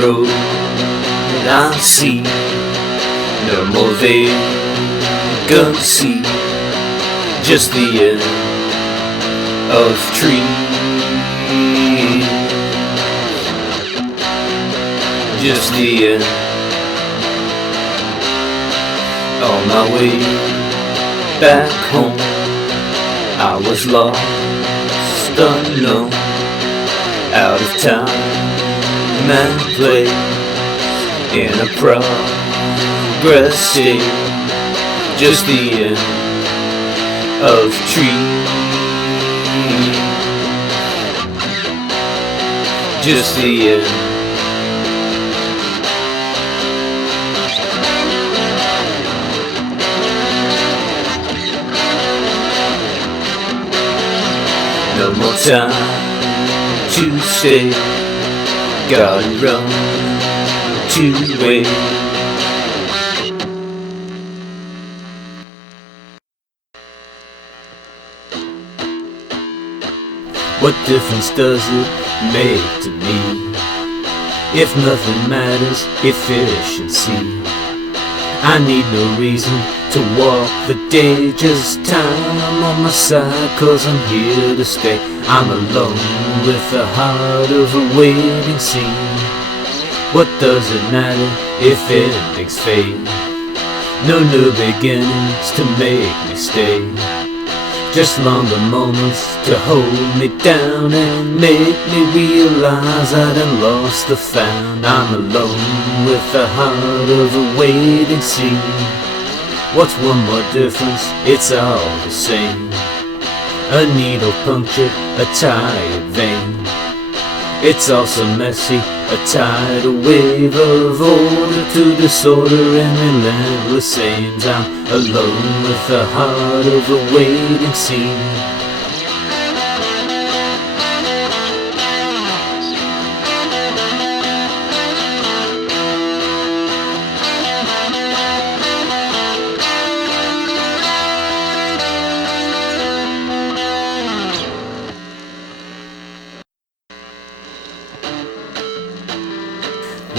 road I see no more vacancy, just the end of trees, just the end. On my way back home, I was lost, unknown, out of time and place, in a progress state, just the end of trees, just the end. No more time to stay, gotta run to wait. What difference does it make to me if nothing matters, efficiency? I need no reason to walk the day, just time on my side, 'cause I'm here to stay. I'm alone with the heart of a waiting scene. What does it matter if endings fade? No new beginnings to make me stay, just longer moments to hold me down and make me realize I done lost the found. I'm alone with the heart of a waiting scene. What's one more difference? It's all the same. A needle punctured, a tired vein. It's all so messy, a tidal wave of order to disorder and relentless aims. I'm alone with the heart of a waiting scene.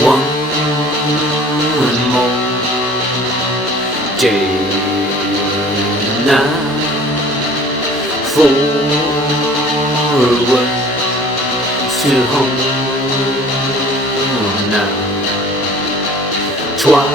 One more day now, forward to home now. Twilight's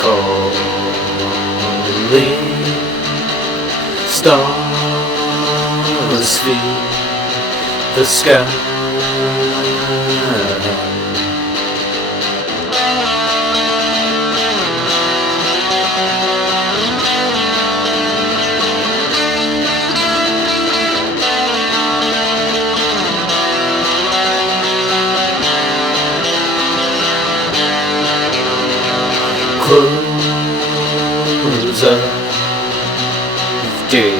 calling, stars fill the sky. Close of day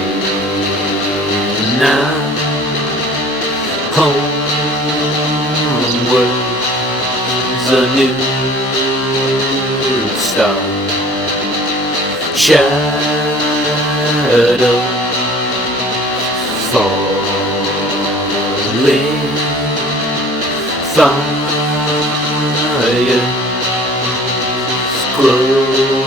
now, homewards a new star, shadow falling, fire glowing.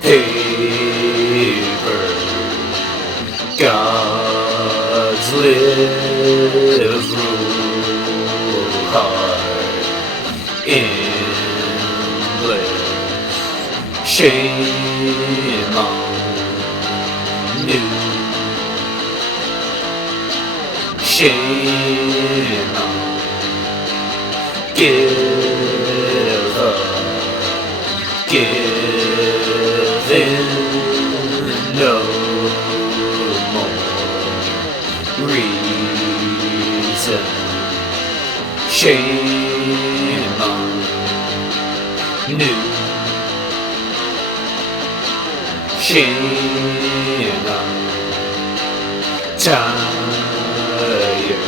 Paper, God's live rule, heart, endless, shame on new, shame on, give up, giving, no more reason, shame on new, shame on tired,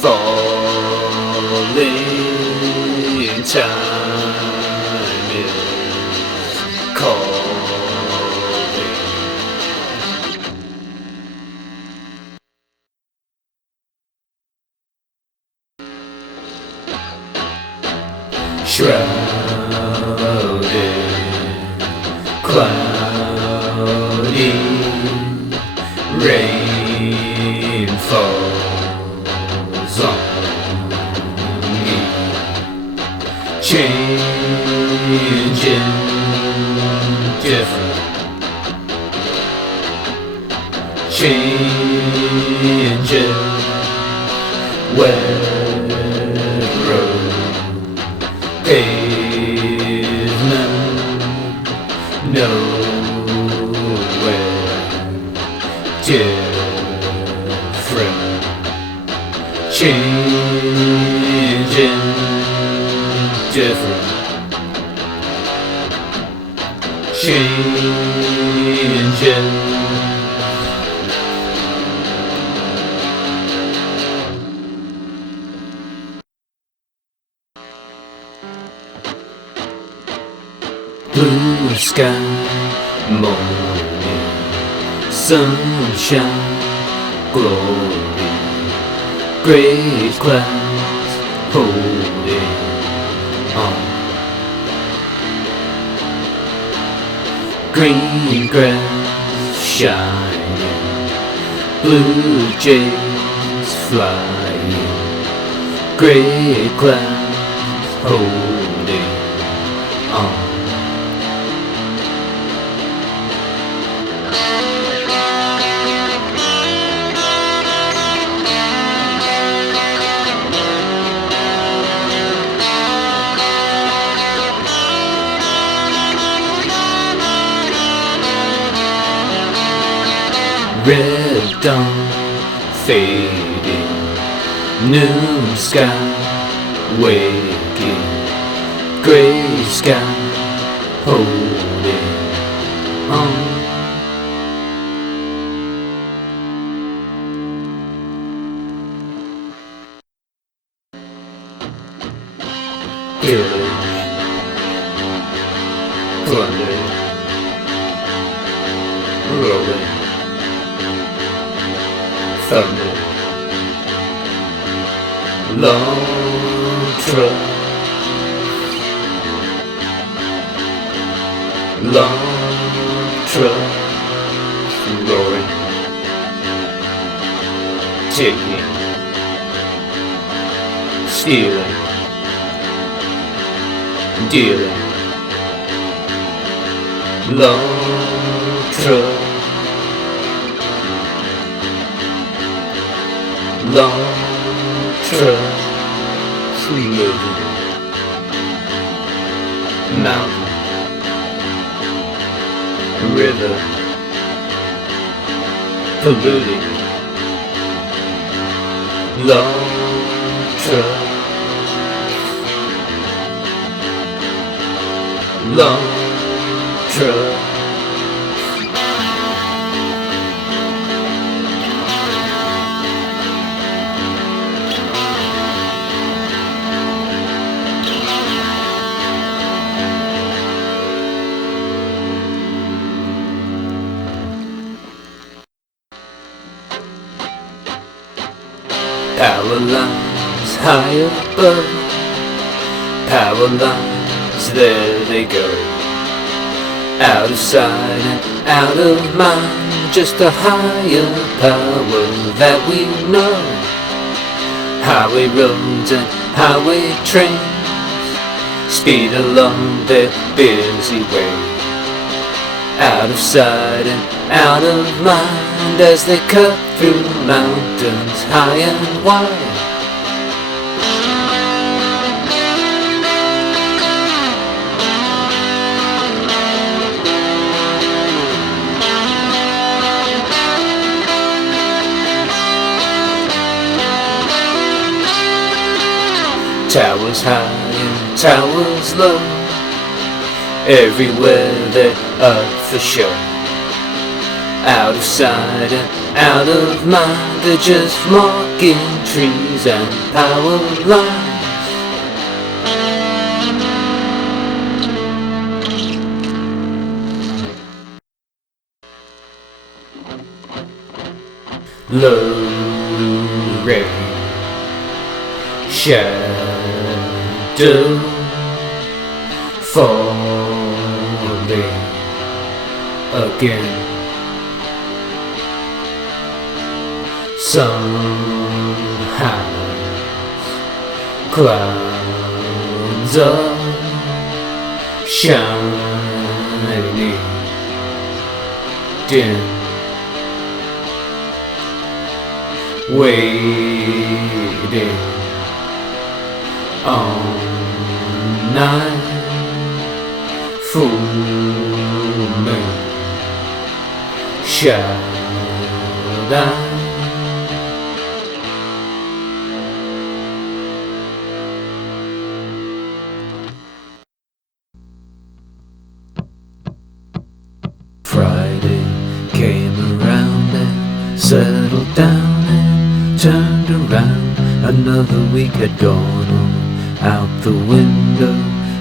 falling, tired. Indifferent. Changing wet road, pavement, nowhere different. Changing different. Changing. Blue sky, morning, sunshine, glory, gray clouds holding on. Green grass shining, blue jays flying, gray clouds holding on. Red dawn fading, noon sky waking, gray sky holding on. Pillage, plunder, rolling, thunder, long truck, long truck, roaring, taking, stealing, dealing, long truck, long truck, moving, mountain, river, polluting, long truck, long truck. Powerlines high above, powerlines, there they go. Out of sight and out of mind, just a higher power that we know. Highway roads and highway trains speed along their busy way. Out of sight and out of mind as they cut through mountains high and wide. Towers high and towers low, everywhere they're up for show. Out of sight and out of mind, they're just marking trees and power lines. Low rain, shadow falling again. Somehow clouds are shining waiting all night. Fool me, shall I? Friday came around and settled down and turned around. Another week had gone on out the window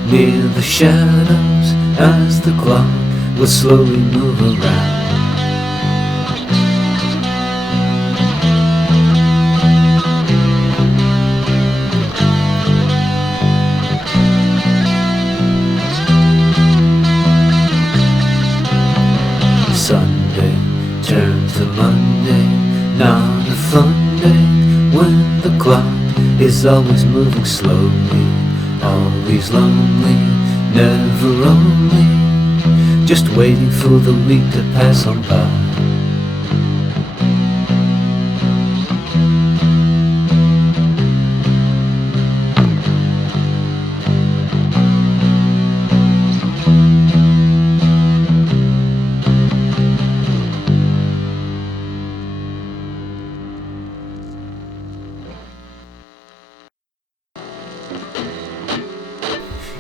near the shadows as the clock would slowly move around. Sunday turned to Monday, not a fun day when the clock is always moving slowly, always lonely, never only, just waiting for the week to pass on by.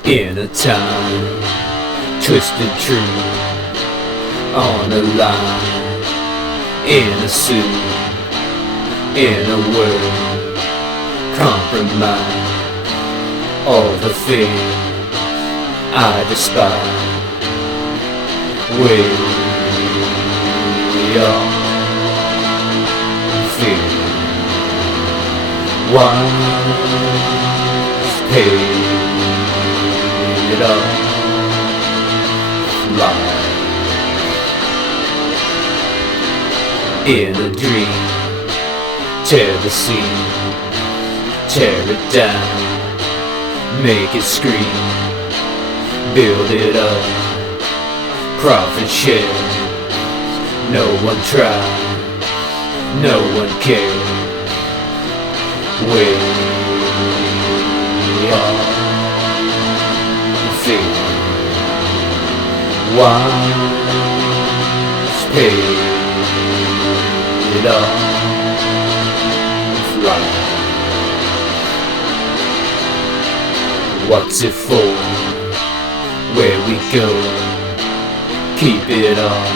In a time, twisted truth on a line, in a suit, in a word, compromise, all the things I despise. We all feel wise, paid it all, fly. In a dream, tear the scene, tear it down, make it scream, build it up, profit share. No one tries, no one cares. We are feel wise, paid it off, right. What's it for? Where we go? Keep it on.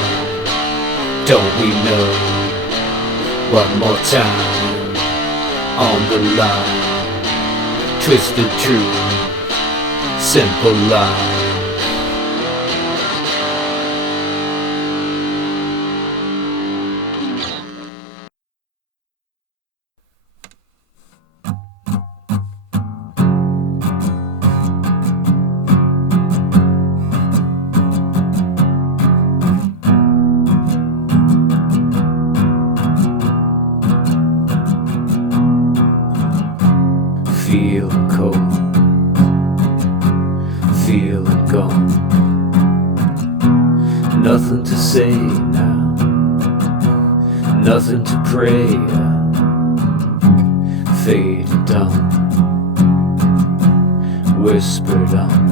Don't we know? One more time on the line. Twisted truth, simple lie. Feel cold, feel it gone. Nothing to say now, nothing to pray. Faded on, whispered on,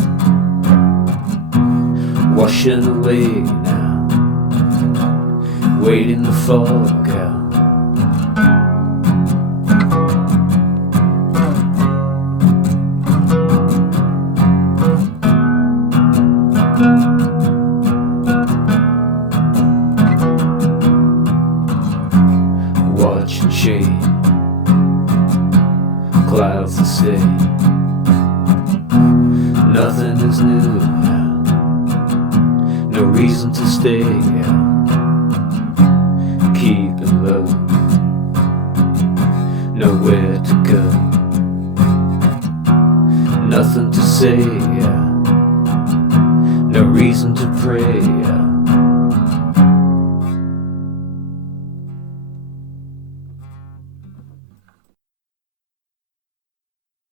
washing away now, waiting the fog out. Watch and shade, clouds to stay. Nothing is new now, no reason to stay. Keep it low, nowhere to go. Nothing to say, no reason to pray.